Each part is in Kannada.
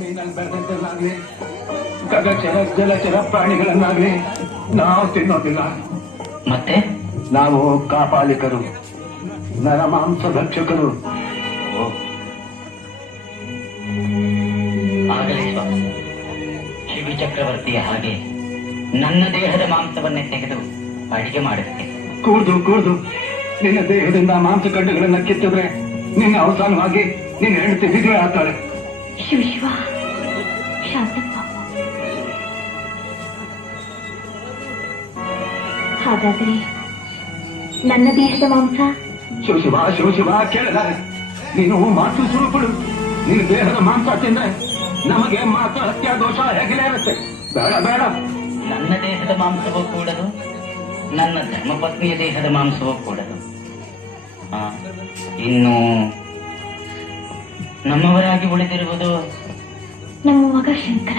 ಮೀನಲ್ಲಿ ಬೆಳೆದಂತೆಲ್ಲಾಗ್ಲಿ ಗಗಚರ ಜಲಚರ ಪ್ರಾಣಿಗಳನ್ನಾಗ್ಲಿ ನಾವು ತಿನ್ನೋದಿಲ್ಲ. ಮತ್ತೆ ನಾವು ಕಾಪಾಲಿಕರು, ನರಮಾಂಸ ಭಕ್ಷಕರು. ಆಗಲಿ ಸ್ವಾಮಿ, ಶಿವ ಚಕ್ರವರ್ತಿಯ ಹಾಗೆ ನನ್ನ ದೇಹದ ಮಾಂಸವನ್ನೇ ತೆಗೆದು ಅಡಿಗೆ ಮಾಡುತ್ತೆ. ಕೂಡ್ದು ನಿನ್ನ ದೇಹದಿಂದ ಮಾಂಸಖಂಡಗಳನ್ನ ಕಿತ್ತಿದ್ರೆ ನಿನ್ನ ಅವಸಾನವಾಗಿ ನಿನ್ನ ಹೆಂಡತಿ ವಿಧವೆ ಆಗ್ತಾಳೆ. ಶಿವ ಶಾಂತಪ್ಪ, ಹಾಗಾದ್ರೆ ನನ್ನ ದೇಹದ ಮಾಂಸ? ಶಿವ ಕೇಳಲಾರೆ. ನೀನು ಮಾತು ಸುರುಪಡು. ನಿನ್ನ ದೇಹದ ಮಾಂಸ ತಿಂದ್ರೆ ನಮಗೆ ಮಾತು ಹತ್ಯಾ ದೋಷ ಹೇಗೆ ಇರುತ್ತೆ. ಬೇಡ. ನನ್ನ ದೇಹದ ಮಾಂಸವೂ ಕೂಡದು, ನನ್ನ ಧರ್ಮಪತ್ನಿಯ ದೇಹದ ಮಾಂಸವೂ ಕೂಡದು. ಇನ್ನು ನಮ್ಮವರಾಗಿ ಉಳಿದಿರುವುದು ನಮ್ಮ ಮಗ ಶಂಕರ.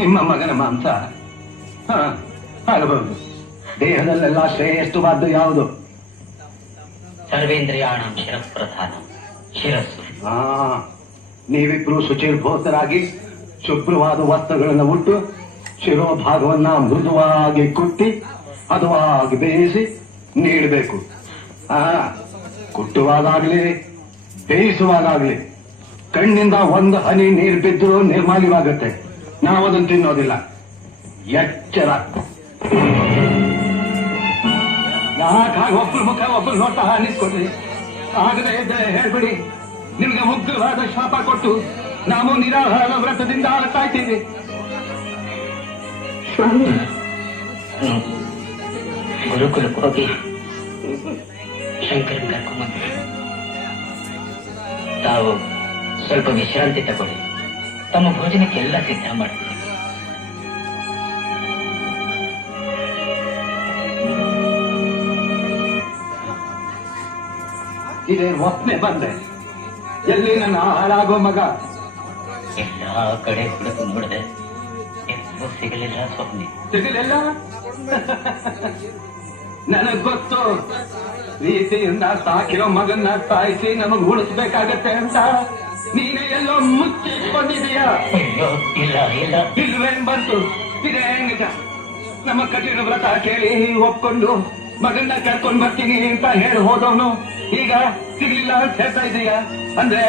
ನಿಮ್ಮ ಮಗನ ಮಾಂಸ ಆಗಬಹುದು. ದೇಹದಲ್ಲೆಲ್ಲ ಶ್ರೇಷ್ಠವಾದ್ದು ಯಾವುದು? ಸರ್ವೇಂದ್ರಿಯಾಣಂ ಶಿರಃಪ್ರಧಾನ ಶಿರಸ್ಸು. ನೀವಿಬ್ರು ಶುಚಿರ್ಭೂತರಾಗಿ ಶುಭ್ರವಾದ ವಸ್ತ್ರಗಳನ್ನು ಉಟ್ಟು ಶಿರೋಭಾಗವನ್ನ ಮೃದುವಾಗಿ ಕುಟ್ಟಿ ಹದವಾಗಿ ಬೇಯಿಸಿ ನೀಡಬೇಕು. ಕುಟ್ಟುವಾಗಲಿ ಬೇಯಿಸುವಾಗಲಿ ಕಣ್ಣಿಂದ ಒಂದು ಹನಿ ನೀರು ಬಿದ್ದರೂ ನಿರ್ಮಾಲ್ಯವಾಗುತ್ತೆ. ನಾವದನ್ನು ತಿನ್ನೋದಿಲ್ಲ. ಎಚ್ಚರ. ಯಾಕಾಗ ಒಬ್ಬರು ಮುಖ ಒಬ್ಬರು ನೋಡ್ತಾ ನಿಂತ್ಕೊಡ್ರಿ. ಆಗದೆ ಇದ್ದರೆ ಹೇಳ್ಬಿಡಿ. ನಿಮ್ಗೆ ಮುಗ್ಧವಾದ ಶಾಪ ಕೊಟ್ಟು ನಾವು ನಿರಾಹಾರದ ವ್ರತದಿಂದ ಕಾಯ್ತೀವಿ. ಸ್ವಾಮಿ, ಗುರುಕುಲಕ್ಕೆ ಹೋಗಿ ಶಂಕರನ್ ಕರ್ಕೊಂಬಂದು ತಾವು ಸ್ವಲ್ಪ ವಿಶ್ರಾಂತಿ ತಗೊಳ್ಳಿ. ತಮ್ಮ ಭೋಜನಕ್ಕೆಲ್ಲ ಸಿದ್ಧ ಮಾಡ್ತೀವಿ. ಇದೇ ಒಪ್ಪನೆ ಬಂದೆ. ಎಲ್ಲಿ ನನ್ನ ಹಾಳಾಗೋ ಮಗ? ಎಲ್ಲ ಕಡೆ ಹುಡುಕು ನೋಡಿದೆ, ಎಲ್ಲೂ ಸಿಗಲಿಲ್ಲ ಸ್ವಾಮಿ. ಸಿಗಲಿಲ್ಲ? ನನಗ್ ಗೊತ್ತು. ರೀತಿಯಿಂದ ಸಾಕಿರೋ ಮಗನ್ನ ಸಾಯಿಸಿ ನಮಗ್ ಉಳಿಸ್ಬೇಕಾಗತ್ತೆ ಅಂತ ನೀನೇ ಎಲ್ಲೋ ಮುಚ್ಚಿಕೊಂಡಿದೀಯ. ಇಲ್ಲ ಇಲ್ವೇನ್ ಬಂತು? ಇದೇ ನಿಜ. ನಮ್ಮ ಕಠಿಣ ವ್ರತ ಕೇಳಿ ಒಪ್ಕೊಂಡು ಮಗನ್ನ ಕರ್ಕೊಂಡ್ ಬರ್ತೀನಿ ಅಂತ ಹೇಳಿ ಹೋದವನು ಈಗ ಸಿಗ್ಲಿಲ್ಲ ಅಂತ ಹೇಳ್ತಾ ಇದೀಯ. ಅಂದ್ರೆ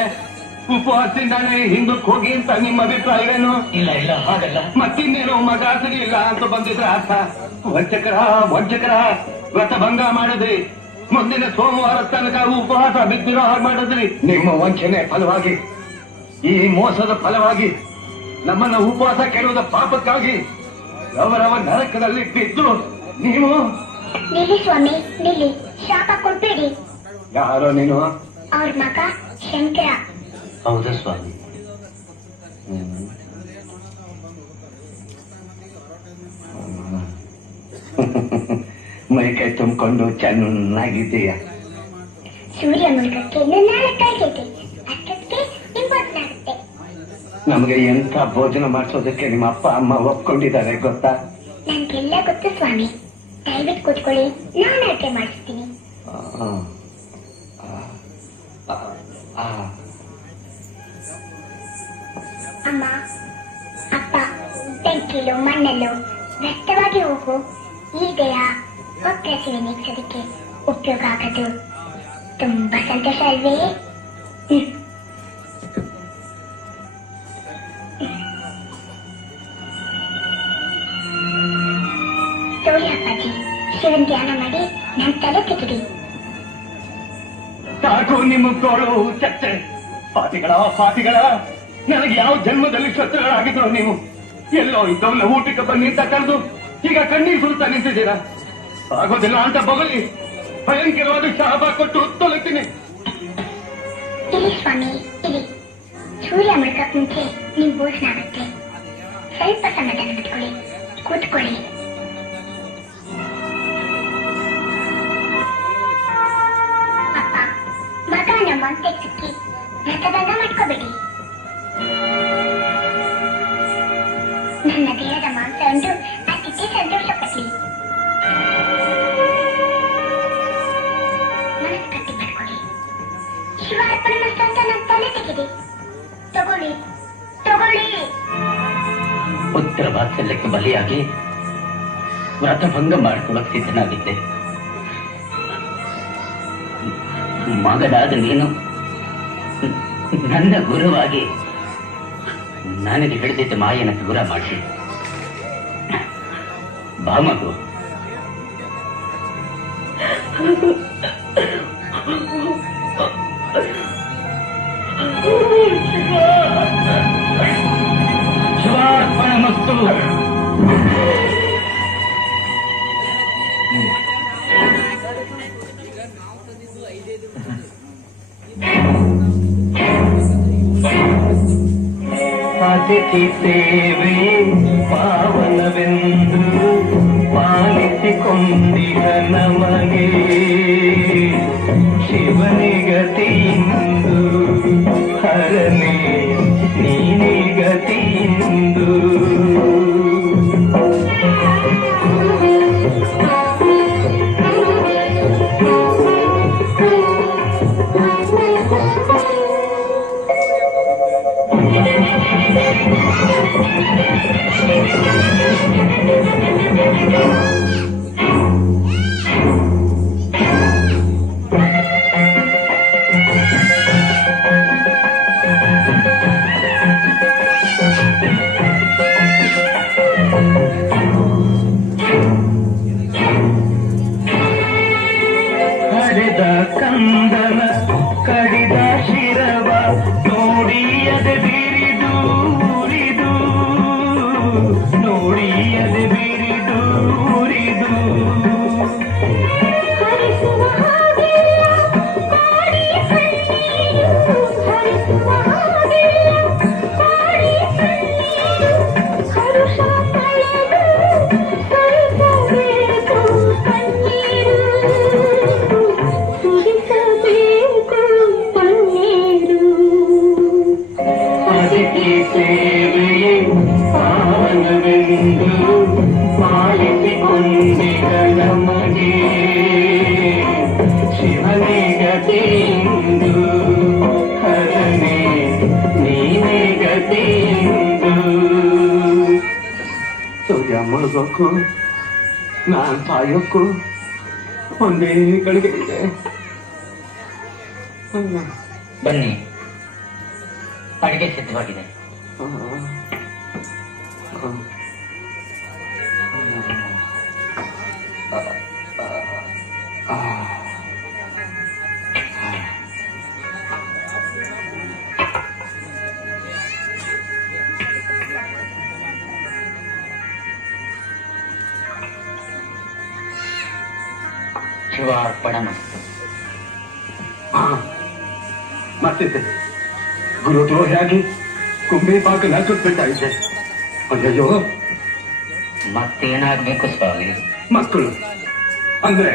ಉಪವಾಸದಿಂದಾನೆ ಹಿಂದಕ್ಕೆ ಹೋಗಿ ಅಂತ ನಿಮ್ಮ ಅಭಿಪ್ರಾಯವೇನು? ಇಲ್ಲ ಹಾಗಲ್ಲ. ಮತ್ತಿನ್ನೇನು ಮಗ ಸಿಗ್ಲಿಲ್ಲ ಅಂತ ಬಂದಿದ್ರೆ ಅರ್ಥ. ವಂಚಕರ ವ್ರತ ಭಂಗ ಮಾಡಿದ್ರಿ. ಮುಂದಿನ ಸೋಮವಾರ ತನಕ ಉಪವಾಸ ಬಿದ್ದಿರೋ ಹಾಗೆ ಮಾಡಿದ್ರಿ. ನಿಮ್ಮ ವಂಚನೆ ಫಲವಾಗಿ, ಈ ಮೋಸದ ಫಲವಾಗಿ, ನಮ್ಮನ್ನ ಉಪವಾಸ ಕೆಡುವುದ ಪಾಪಕ್ಕಾಗಿ ಅವರವ ನರಕದಲ್ಲಿ ಬಿದ್ದು ನೀವು. ನಿಲ್ಲಿ ಸ್ವಾಮಿ, ನಿಲ್ಲಿ. ಶಾಪ ಕೊಡ್ಬೇಡಿ. ಯಾರೋ ನೀನು? ಅವ್ರ ಮಗ ಶಂಕರ. ಹೌದು ಸ್ವಾಮಿ. ಮೈ ಕೈ ತುಂಬಿಕೊಂಡು ಚೆನ್ನಾಗಿದ್ದೀಯ. ಸೂರ್ಯ ಮುಳುಗಕ್ಕೆ 4 ಗಂಟೆ, ಅಷ್ಟಕ್ಕೆ 20 ನಮಗೆ ಎಂತ ಭೋಜನ ಮಾಡಿಸೋದಕ್ಕೆ ನಿಮ್ಮ ಅಪ್ಪ ಅಮ್ಮ ಒಪ್ಕೊಂಡಿದ್ದಾರೆ ಗೊತ್ತಾ? ನನ್ಗೆಲ್ಲ ಗೊತ್ತು ಸ್ವಾಮಿ. ದಯವಿಟ್ಟು ಕೂತ್ಕೊಳ್ಳಿ, ನಾನು ಅಡುಗೆ ಮಾಡಿಸ್ತೀನಿ. ಅಮ್ಮ, ಅಪ್ಪ, ಬೆಂಕಿಲು ಮಣ್ಣಲ್ಲೂ ವ್ಯಕ್ತವಾಗಿ ಹೋಗು. ಈ ದೇಹ ಒಕ್ಕಸಿವೆ ನೀಗ್ಸೋದಕ್ಕೆ ಉಪಯೋಗ ಆಗೋದು. ತುಂಬಾ ಸಂತೋಷ ಅಲ್ವೇ? ಸೂರ್ಯ ಅಪ್ಪಾಜಿ, ಶಿವನ್ ಧ್ಯಾನ ಮಾಡಿ ನನ್ನ ತಲೆ ಕೆತ್ತಿಡಿ. ಸಾಕು ನಿಮ್ಮ ತೋಳು ಚರ್ಚೆ. ಪಾಪಿಗಳ ನನಗೆ ಯಾವ ಜನ್ಮದಲ್ಲಿ ಶತ್ರುಗಳಾಗಿದ್ರು ನೀವು? ಎಲ್ಲೋ ಇದ್ದವನ್ನ ಊಟಕ್ಕೆ ಬಂದು ನಿಂತ ಕರೆದು ಈಗ ಕಣ್ಣೀರು ಸುರುತ್ತಾ ನಿಂತಿದ್ದೀರಾ. ಆಗೋದಿಲ್ಲ ಅಂತ ಬಗಲಿ ಭಯಂಕರವಾದ ಶಾಪ ಕೊಟ್ಟು ತೊಲಗ್ತೀನಿ. ಇಲ್ಲಿ ಸ್ವಾಮಿ, ಇಲ್ಲಿ. ಸೂರ್ಯ ಮುಳುಗಕ್ ಮುಂಚೆ ನಿಮ್ ಭೋಜನ ಆಗುತ್ತೆ. ಸ್ವಲ್ಪ ಸಮಾಧಾನ ಮಾಡ್ಕೊಳ್ಳಿ, ಕೂತ್ಕೊಳ್ಳಿ. ಅಪ್ಪ, ಮಗ ನಮ್ಮ ಸಿಕ್ಕಿ ವ್ರತಭಂಗ ನನ್ನ ದೇಹದ ಮಾಂಸ ಉಂಡು ಅತಿಥಿ ಸಂತೋಷ ಪಡ್ಲಿ. ಮನಸ್ಸು ಗಟ್ಟಿ ಮಾಡ್ಕೊಳ್ಳಿ. ಶಿವಾರ್ಪಣೆ ಮಸ್ತ ಅಂತ ನನ್ನ ತಲೆ ತೆಗೆದೆ. ತಗೊಳ್ಳಿ ತಗೊಳ್ಳಿ. ಪುತ್ರ ವಾತ್ಸಲ್ಯಕ್ಕೆ ಬಲಿಯಾಗಿ ವ್ರತಭಂಗ ಮಾಡಿಕೊಳ್ಳಕ್ಕೆ ಸಿದ್ಧನಾಗಿದ್ದೆ. ಮಗನಾದ ನೀನು ನನ್ನ ಗುರುವಾಗಿ ನನಗೆ ಹಿಡಿದಿದ್ದ ಮಾಯನ ದೂರ ಮಾಡಿ ಬಾ ಮಗು. ಶಿವಾರ್ಪಣಮಸ್ತು. ಅತಿಥಿ ಸೇವೆ ಪಾವನವೆಂದು ಪಾಲಿಸಿಕೊಂಡಿಹ ನಮಗೆ ಶಿವನಿಗತಿಯಿಂದು ಹರನೇ ನೀನಿಗತಿಯಿಂದು. ಕಡಿದ ಕಂದನ ಕಡಿದ ಶಿರವ ನೋಡಿಯದೆ ಬಿರಿದು ಉರಿದು, ನೋಡಿಯದೆ ಬಿರಿದು ಉರಿದು. ಸೇವೆಯೇ ಪಾವನವೆಂದು ಪಾಲಿಸಿಕೊಂಡಿಹ ನಮಗೆ ಶಿವನೇ ಗತಿಯಿಂದು ಹರನೇ ನೀನೇ ಗತಿಯಿಂದು. ಸೂರ್ಯ ಮುಳುಗೋಕ್ಕೂ ನಾನ್ ಸಾಯೋಕ್ಕೂ ಒಂದೇ ಗಳಿಗೆ ಇದೆ. ಬನ್ನಿ, ಅಡಿಗೆ ಸಿದ್ಧವಾಗಿದೆ. ಶಿವಾರ್ಪಣಮಸ್ತು. ಮತ್ತಿದ್ದೆ ಗುರುದ್ರೋಹಿಯಾಗಿ ಕುಂಬೆ ಪಾಕ ನಲ್ಕುಟ್ಬಿಟ್ಟಾಯಿತೆ. ಅಯ್ಯಯ್ಯೋ, ಮತ್ತೇನಾಗ್ಬೇಕು ಸ್ವಾಮಿ? ಮಕ್ಕಳು ಅಂದ್ರೆ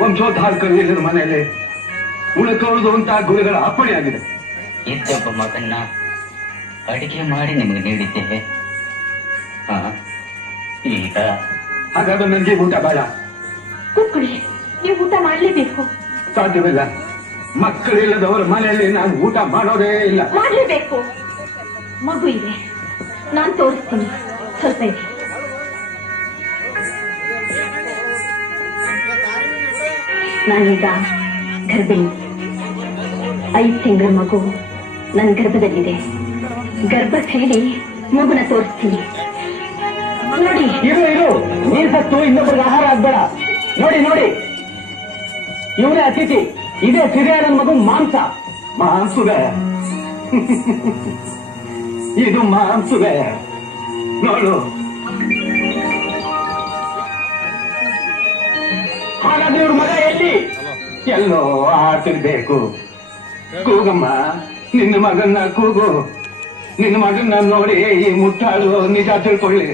ವಂಶೋದ್ಧಾರಕರು ಇಲ್ಲದ ಮನೆಯಲ್ಲಿ ಉಳ್ಕೊಳ್ಳೋದು ಅಂತ ಗುರುಗಳ ಅಪ್ಪಣೆಯಾಗಿದೆ. ಇದ್ದೊಬ್ಬ ಮಗನ್ನ ಅಡಿಗೆ ಮಾಡಿ ನಿಮಗೆ ನೀಡಿದ್ದೇವೆ. ಈಗ ಹಾಗಾದ್ರೆ ನನಗೆ ಊಟ ಬೇಡ. ಕೂತ್ಕೊಳ್ಳಿ, ನೀವು ಊಟ ಮಾಡ್ಲೇಬೇಕು. ಸಾಧ್ಯವಿಲ್ಲ. ಮಕ್ಕಳಿಲ್ಲದವರ ಮನೆಯಲ್ಲಿ ನಾನು ಊಟ ಮಾಡೋದೇ ಇಲ್ಲ. ಮಾಡ್ಲೇಬೇಕು. ಮಗು ಇದೆ, ನಾನ್ ತೋರಿಸ್ತೀನಿ. ಸ್ವಲ್ಪ ಇದೆ. ನಾನೀಗ ಗರ್ಭಿಣಿ. 5 ತಿಂಗಳ ಮಗು ನನ್ನ ಗರ್ಭದಲ್ಲಿದೆ. ಗರ್ಭ ಸೀಳಿ ಮಗುನ ತೋರಿಸ್ತೀನಿ. ನೋಡಿ. ಇರು, ನೀನ್ ಸತ್ತು ಇನ್ನೊಬ್ಬರಿಗೆ ಆಹಾರ ಆಗ್ಬೇಡ. ನೋಡಿ ನೋಡಿ, ಇವರೇ ಅತಿಥಿ. ಇದೇ ಸಿರಿಯಾದ ಮಗು ಮಾಂಸ. ಮಾಂಸುವೆ ಇದು ಮಾಂಸುವೆ. ನೋಡು, ಹಾಗಾದ್ರೆ ಇವ್ರ ಮಗ ಎಲ್ಲಿ? ಎಲ್ಲೋ ಆಡ್ತಿರ್ಬೇಕು. ಕೂಗಮ್ಮ, ನಿನ್ನ ಮಗನ್ನ ಕೂಗು. ನಿನ್ನ ಮಗನ್ನ ನೋಡಿ ಈ ಮುಟ್ಟಾಳು ನಿಜ ತಿಳ್ಕೊಳ್ಳಿ.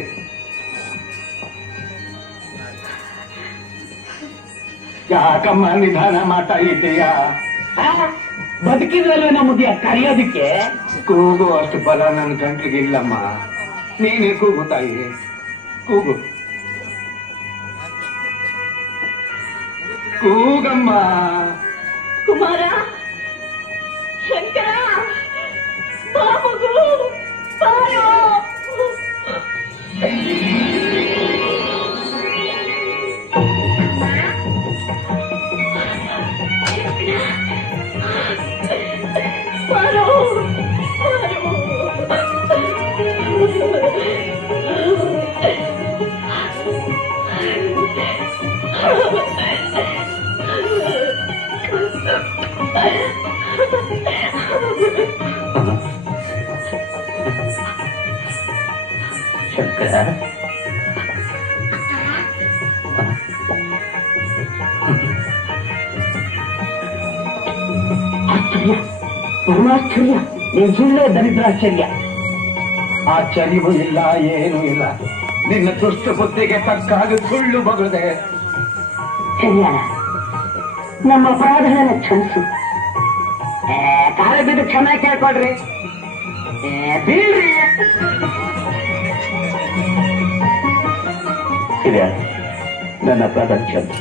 ಯಾಕಮ್ಮ ನಿಧಾನ ಮಾಡ್ತಾ ಇದ್ದೀಯಾ? ಬದುಕಿದ್ರಲ್ವೇ ನಮಗೆ ಕರೆಯೋದಿಕ್ಕೆ. ಕೂಗು ಅಷ್ಟು ಬಲ ನನ್ನ ಗಂಟ್ಲಿಗೆ ಇಲ್ಲಮ್ಮ. ನೀನೇ ಕೂಗು ತಾಯಿ, ಕೂಗು, ಕೂಗಮ್ಮ. ಕುಮಾರ, ಶಂಕರ, ಬಾ ಮಗು, ಬಾರೋ. ಬಾರೋ, ಶಂಕರ, ಆಶ್ಚರ್ಯ, ಪರಮಾಶ್ಚರ್ಯ, ನಿಜಲ್ಲೇ ದರಿದ್ರಾಶ್ಚರ್ಯ. ಆಶ್ಚರ್ಯವೂ ಇಲ್ಲ, ಏನೂ ಇಲ್ಲ. ನಿನ್ನ ದುಷ್ಟ ಬುದ್ಧಿಗೆ ತಕ್ಕಾಗ ಸುಳ್ಳು ಬಗದೆ. ಸರಿಯಾದ ನಮ್ಮ ಅಪರಾಧಗಳನ್ನ ಕ್ಷಮಿಸು. ಕಾಲ ಬಿದ್ದು ಕ್ಷಮೆ ಕೇಳ್ಕೊಡ್ರಿ. ಬೀಳ್ರಿ. ಹಿರಿಯ, ನನ್ನ ಅಪರಾಧ ಕ್ಷಮಿಸಿ.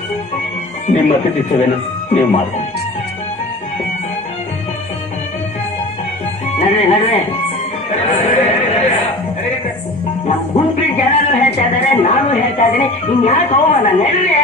ನಿಮ್ಮ ಅತಿಥಿ ಸೇವೆಯನ್ನು ನೀವು ಮಾಡ್ತೀವಿ. ನಡ್ರೆ ನಮ್ಮ ಗುಂಪಿನ ಜನರು ಹೇಳ್ತಾ ಇದ್ದಾರೆ, ನಾನು ಹೇಳ್ತಾ ಇದ್ದೀನಿ. ಇನ್ಯಾಕೆ ಹೋಗೋಣ, ನಡ್ರಿ.